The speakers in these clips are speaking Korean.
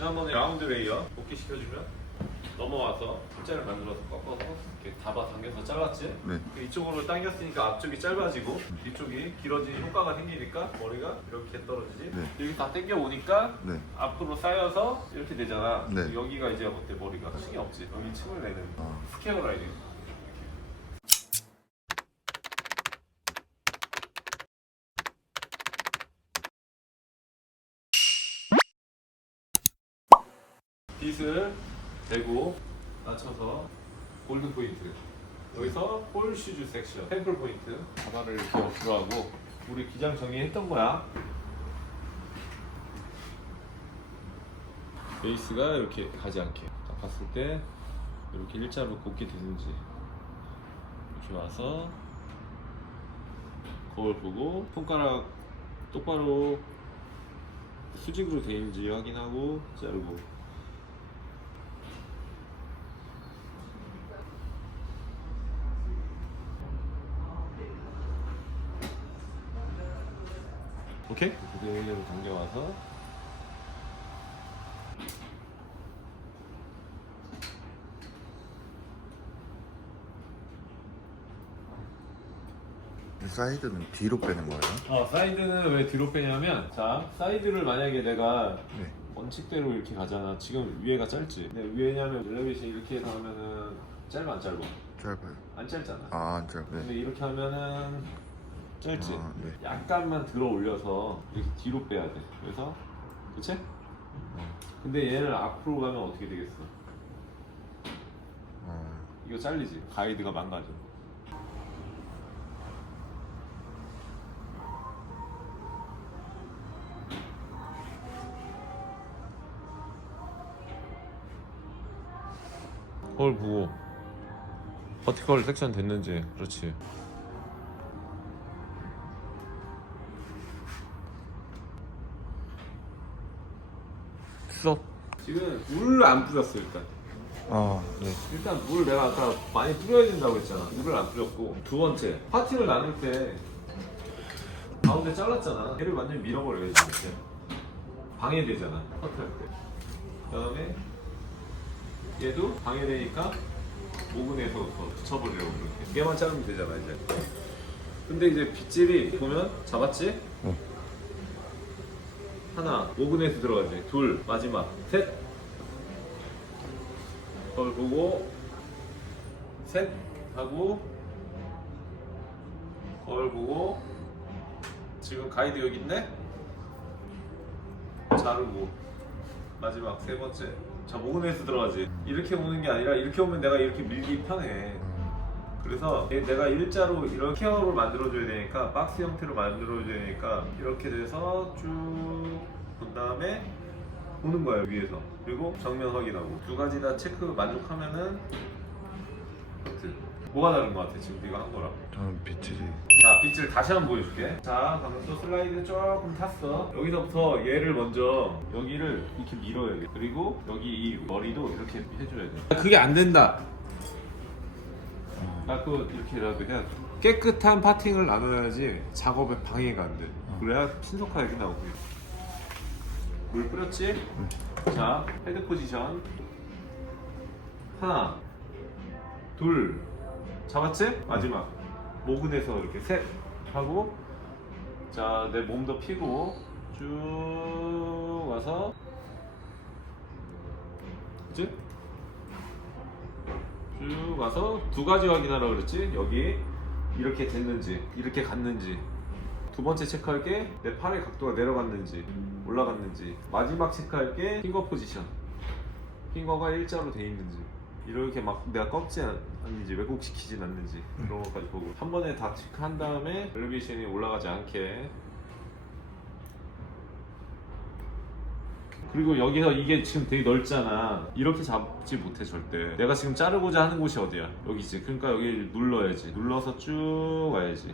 지난번에 라운드 레이어 복귀 시켜주면 넘어와서 일자를 만들어서 꺾어서 이렇게 잡아 당겨서 잘랐지? 네. 그 이쪽으로 당겼으니까 앞쪽이 짧아지고 뒤쪽이 길어지는 효과가 생기니까 머리가 이렇게 떨어지지 네. 여기 다 당겨 오니까 네. 앞으로 쌓여서 이렇게 되잖아 네. 여기가 이제 어때 머리가 층이 없지 여기 층을 내는 아. 스퀘어 라인이 빗을 대고 낮춰서 골든 포인트. 여기서 볼 슈즈 섹션 템플 포인트. 가마를 이렇게 옆으로 하고 우리 기장 정리했던 거야. 베이스가 이렇게 가지 않게. 딱 봤을 때 이렇게 일자로 곱게 되는지. 이렇게 와서 거울 보고 손가락 똑바로 수직으로 돼 있는지 확인하고 자르고 오케이? 그대로 당겨와서 사이드는 뒤로 빼는 거예요? 어, 사이드는 왜 뒤로 빼냐면 자 사이드를 만약에 내가 네. 원칙대로 이렇게 가잖아 지금 위에가 짧지 근데 왜냐면 렐레빗이 이렇게 해서 하면은 짧아 안 짧아? 짧아요. 안 짧잖아 아, 안 짧. 근데 네. 이렇게 하면은 짧지. 아, 네. 약간만 들어 올려서 이렇게 뒤로 빼야 돼. 그래서 그치? 근데 얘를 앞으로 가면 어떻게 되겠어? 어, 이거 잘리지? 가이드가 망가져. 거울 보고 버티컬 섹션 됐는지. 그렇지 스톱 지금 물안 뿌렸어 일단 아, 네. 일단 물 내가 아까 많이 뿌려야 된다고 했잖아. 물을 안 뿌렸고 두 번째 파팅을 나눌 때 가운데 잘랐잖아. 얘를 완전히 밀어버려야지 이렇게 방해되잖아. 커트할 때. 그다음에 얘도 방해되니까 모근에서 더 붙여버리려고 이렇게. 얘만 자르면 되잖아 이제. 근데 이제 빗질이 보면 잡았지? 어. 하나 모근에서 들어가지. 둘 마지막. 셋. 그걸 보고. 셋. 하고. 거울 보고. 지금 가이드 여기 있네? 자르고. 마지막 세 번째. 자 모근에서 들어가지. 이렇게 오는 게 아니라 이렇게 오면 내가 이렇게 밀기 편해 그래서 얘 내가 일자로 이런 케어를 만들어줘야 되니까 박스 형태로 만들어줘야 되니까 이렇게 돼서 쭉 본 다음에 보는 거예요 위에서. 그리고 정면 확인하고. 두 가지 다 체크 만족하면은 끝. 뭐가 다른 거 같아 지금 네가 한 거랑? 저는 빗질이. 자 빛을 다시 한번 보여줄게. 자 방금 또 슬라이드 조금 탔어. 여기서부터 얘를 먼저 여기를 이렇게 밀어야 돼. 그리고 여기 이 머리도 이렇게 해줘야 돼. 그게 안 된다 나 그거 이렇게라도 해야 돼 깨끗한 파팅을 나눠야지 작업에 방해가 안 돼. 그래야 신속하게 나오고. 물 뿌렸지? 자 헤드 포지션. 하나 둘. 잡았지? 마지막. 모근에서 이렇게 셋 하고. 자 내 몸도 피고. 쭉 와서. 그치? 쭉 와서 두 가지 확인하라 그랬지? 여기 이렇게 됐는지 이렇게 갔는지. 두 번째 체크할 게 내 팔의 각도가 내려갔는지 올라갔는지. 마지막 체크할 게 핑거 포지션. 핑거가 일자로 돼 있는지. 이렇게 막 내가 꺾지 않- 않는지 왜곡시키진 않는지. 그런 것까지 보고. 한 번에 다 체크한 다음에 엘리베이션이 올라가지 않게 그리고 여기서 이게 지금 되게 넓잖아. 이렇게 잡지 못해 절대. 내가 지금 자르고자 하는 곳이 어디야? 여기지. 그러니까 여기 눌러야지. 눌러서 쭉 와야지.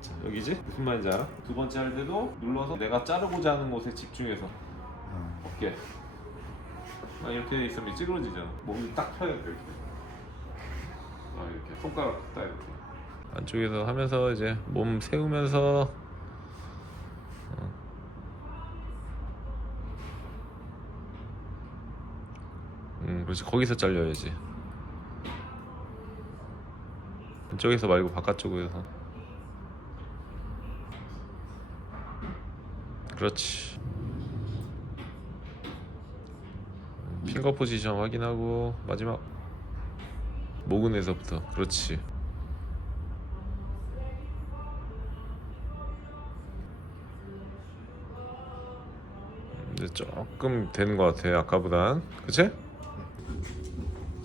자, 여기지? 무슨 말인지 알아? 두 번째 할 때도 눌러서 내가 자르고자 하는 곳에 집중해서. 아, 어깨 아, 이렇게 돼 있으면 찌그러지잖아. 몸이 딱 펴야 돼 이렇게. 아 이렇게. 손가락 딱 이렇게. 안쪽에서 하면서 이제 몸 세우면서 그렇지. 거기서 잘려야지. 이쪽에서 말고 바깥쪽에서. 그렇지. 핑거 포지션 확인하고 마지막 모근에서부터. 그렇지. 이제 조금 되는 것 같아 아까보단 그치?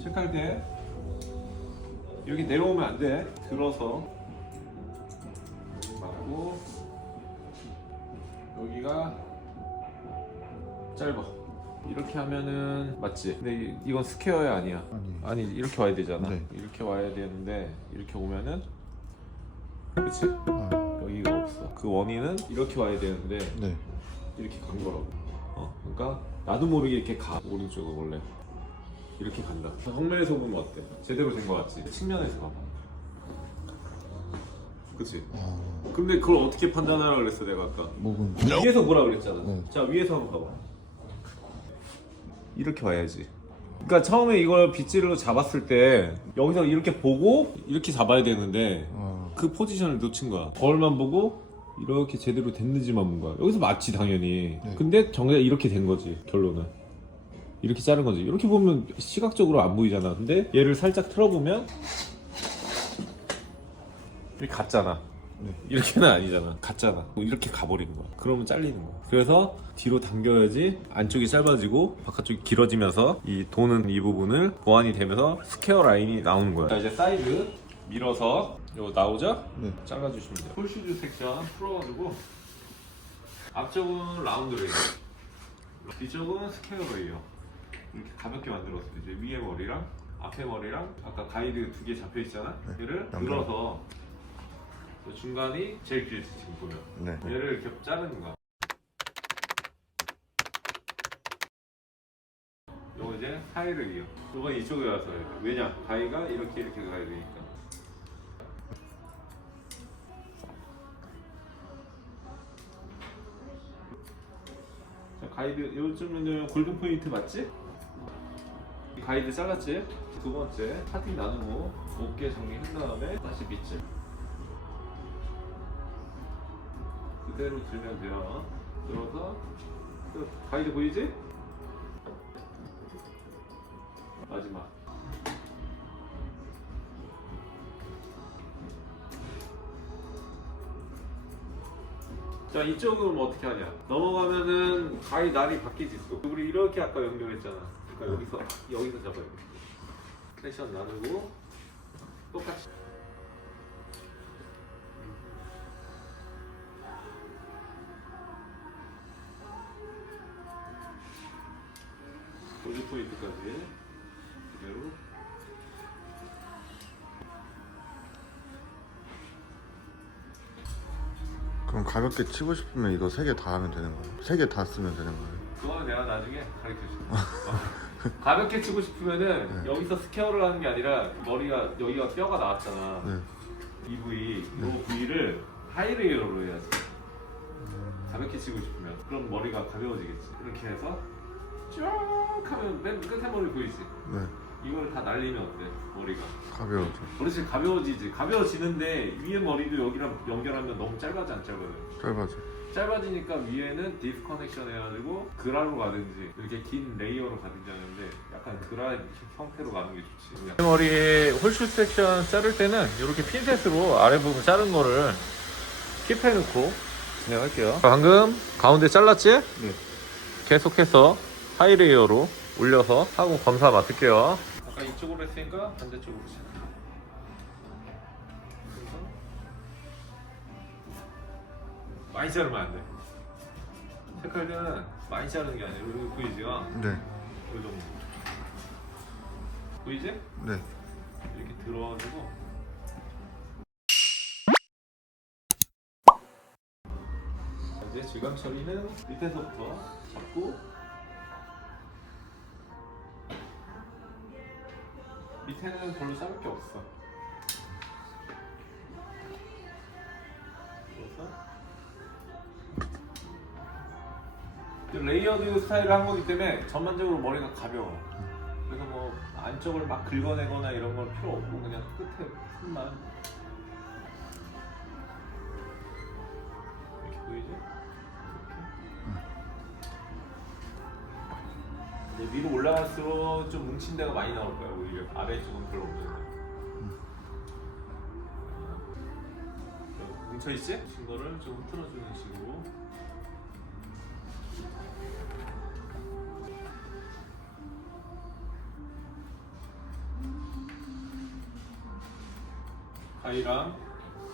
체크할 때 여기 내려오면 안 돼 들어서 여기 막고 여기가 짧아 이렇게 하면은 맞지? 근데 이- 이건 스퀘어야 아니야 아니. 이렇게 와야 되잖아 네. 이렇게 와야 되는데 이렇게 오면은 그치? 아, 여기가 없어 그 원인은 이렇게 와야 되는데 네. 이렇게 간 거라고. 어, 그러니까 나도 모르게 이렇게 가 오른쪽은 원래 이렇게 간다. 정면에서 보면 어때? 제대로 된 거 같지? 측면에서 봐봐. 그치? 아, 근데 그걸 어떻게 판단하라 그랬어 내가 아까? 목은. 위에서 보라 그랬잖아. 네. 자 위에서 한번 봐봐. 이렇게 와야지. 그러니까 처음에 이걸 빗질로 잡았을 때 여기서 이렇게 보고 이렇게 잡아야 되는데 아, 그 포지션을 놓친 거야. 거울만 보고 이렇게 제대로 됐는지만 본 거야. 여기서 맞지 당연히. 네. 근데 정작 이렇게 된 거지 결론은. 이렇게 자른 거지. 이렇게 보면 시각적으로 안 보이잖아. 근데 얘를 살짝 틀어보면 이렇게 갔잖아. 네. 이렇게는 아니잖아. 갔잖아. 이렇게 가버리는 거야. 그러면 잘리는 거야. 그래서 뒤로 당겨야지 안쪽이 짧아지고 바깥쪽이 길어지면서 이 도는 이 부분을 보완이 되면서 스퀘어 라인이 나오는 거야. 자 이제 사이드 밀어서 이거 나오죠? 네. 잘라주시면 돼요. 풀슈즈 섹션 풀어가지고 앞쪽은 라운드 레이어, 뒤쪽은 스퀘어 레이어 이렇게 가볍게 만들었어. 이제 위에 머리랑 앞에 머리랑 아까 가이드 두 개 잡혀 있잖아. 네. 얘를 연결. 들어서 저 중간이 제일 길지 지금 보면 네. 얘를 이렇게 자르는 거야. 요거 이제 하이를 이어. 요건 이쪽에 와서. 왜냐? 가위가 이렇게 이렇게 가야 되니까. 자, 가이드 요즘은 골든 포인트 맞지? 가이드 잘랐지? 두 번째 파팅 나누고 어깨 정리한 다음에 다시 밑줄 그대로 들면 돼요. 들어서 끝. 가이드 보이지? 마지막. 자 이쪽은 뭐 어떻게 하냐? 넘어가면은 가위 날이 바뀌지 또. 우리 이렇게 아까 연결했잖아. 그러니까 여기서 여기서 잡아야 돼. 세션 나누고 똑같이. 골드 포인트까지 그대로 그럼 가볍게 치고 싶으면 이거 세 개 다 하면 되는 거예요? 세 개 다 쓰면 되는 거예요? 그거는 내가 나중에 가르쳐 줄게. 가볍게 치고 싶으면은 네. 여기서 스퀘어를 하는 게 아니라 머리가 여기가 뼈가 나왔잖아. 네. 이 부위, 이 네. 부위를 하이레이어로 해야지. 가볍게 치고 싶으면 그럼 머리가 가벼워지겠지. 이렇게 해서 쭉 하면 맨 끝에 머리 보이지. 네. 이걸 다 날리면 어때? 머리가. 가벼워져. 그렇지 가벼워지지. 가벼워지는데 위에 머리도 여기랑 연결하면 너무 짧아지 안 짧아져? 짧아져. 짧아지니까 위에는 디스 커넥션 해가지고 그라로 가든지 이렇게 긴 레이어로 가든지 하는데 약간 그라 형태로 가는 게 좋지. 머리 홀슈 섹션 자를 때는 이렇게 핀셋으로 아래 부분 자른 거를 킵해놓고 진행할게요. 방금 가운데 잘랐지? 네. 계속해서 하이 레이어로 올려서 하고 검사 맡을게요. 아까 이쪽으로 했으니까 반대쪽으로 자. 많이 자르면 안 돼. 색깔은 많이 자르는 게 아니라 여기 보이지가 네. 이 정도. 보이지? 네. 이렇게 들어가지고 자, 이제 질감 처리는 밑에서부터 잡고 밑에는 별로 자를 게 없어. 레이어드 스타일을 한 거기 때문에 전반적으로 머리가 가벼워. 그래서 뭐 안쪽을 막 긁어내거나 이런 건 필요 없고 그냥 끝에 틈만 이렇게 보이죠? 이렇게. 이제 위로 올라갈수록 좀 뭉친 데가 많이 나올 거예요 오히려 아래쪽은 별로 없어요 뭉쳐 있지? 뭉친 거를 좀 흐트러주는 식으로 가위랑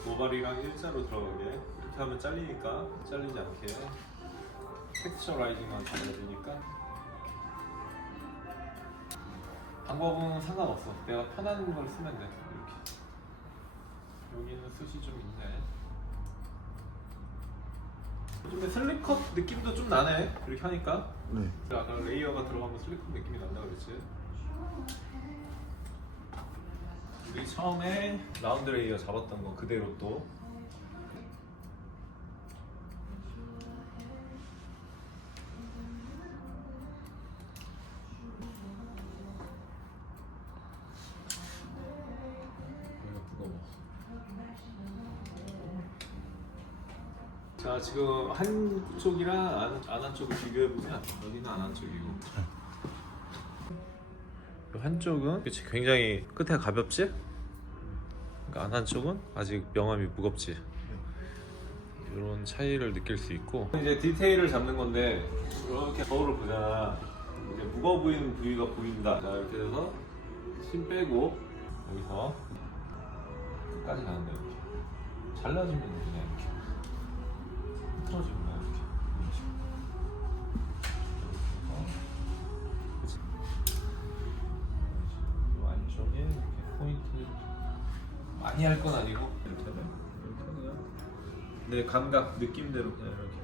모발이랑 일자로 들어가게. 이렇게 하면 잘리니까 잘리지 않게 텍스처 라이징만 잘라주니까. 방법은 상관없어. 내가 편한 걸 쓰면 돼 이렇게. 여기는 숱이 좀 있네. 요즘에 슬립컷 느낌도 좀 나네 이렇게 하니까. 네. 아까 레이어가 들어가면 슬립컷 느낌이 난다 그랬지 우리 처음에 라운드 레이어 잡았던 거 그대로 또. 자 지금 한쪽이랑 안, 안 한 쪽을 비교해 보면 여기는 안 한 쪽이고 한쪽은 그치 굉장히 끝에 가볍지? 그러니까 안 한쪽은 아직 명암이 무겁지. 이런 차이를 느낄 수 있고. 이제 디테일을 잡는 건데 이렇게 거울을 보잖아. 이제 무거워 보이는 부위가 보인다. 자 이렇게 해서 힘 빼고 여기서 끝까지 가는데 이렇게 잘라주면 그냥 이렇게 틀어주는 많이 할 건 아니고? 이렇게 하면. 내 감각 느낌대로 그냥 이렇게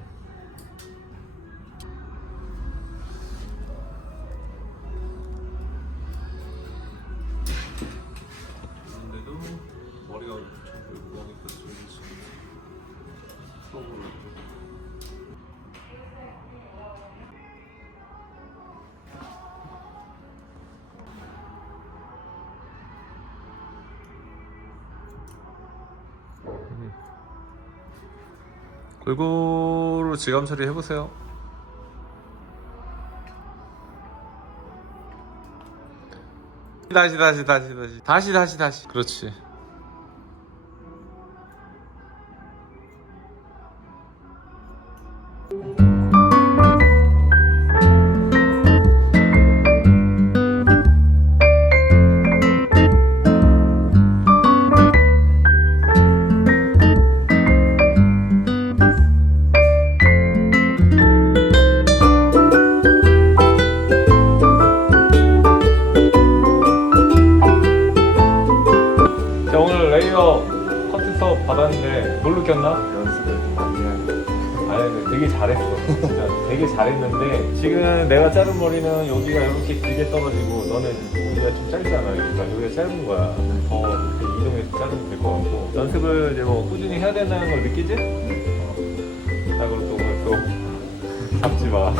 골고루 지감 처리 해보세요. 다시 다시 다시 다시 다시 다시 다시 그렇지. 잘했는데 지금 내가 자른 머리는 여기가 이렇게 길게 떨어지고 너는 여기가 좀 짧잖아. 여기가 여기가 짧은 거야. 더 이렇게 이동해서 자르면 될 것 같고. 연습을 이제 뭐 꾸준히 해야 된다는 걸 느끼지? 어. 자 그리고 또 잡지 마.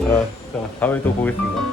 어, 자 다음에 또 보겠습니다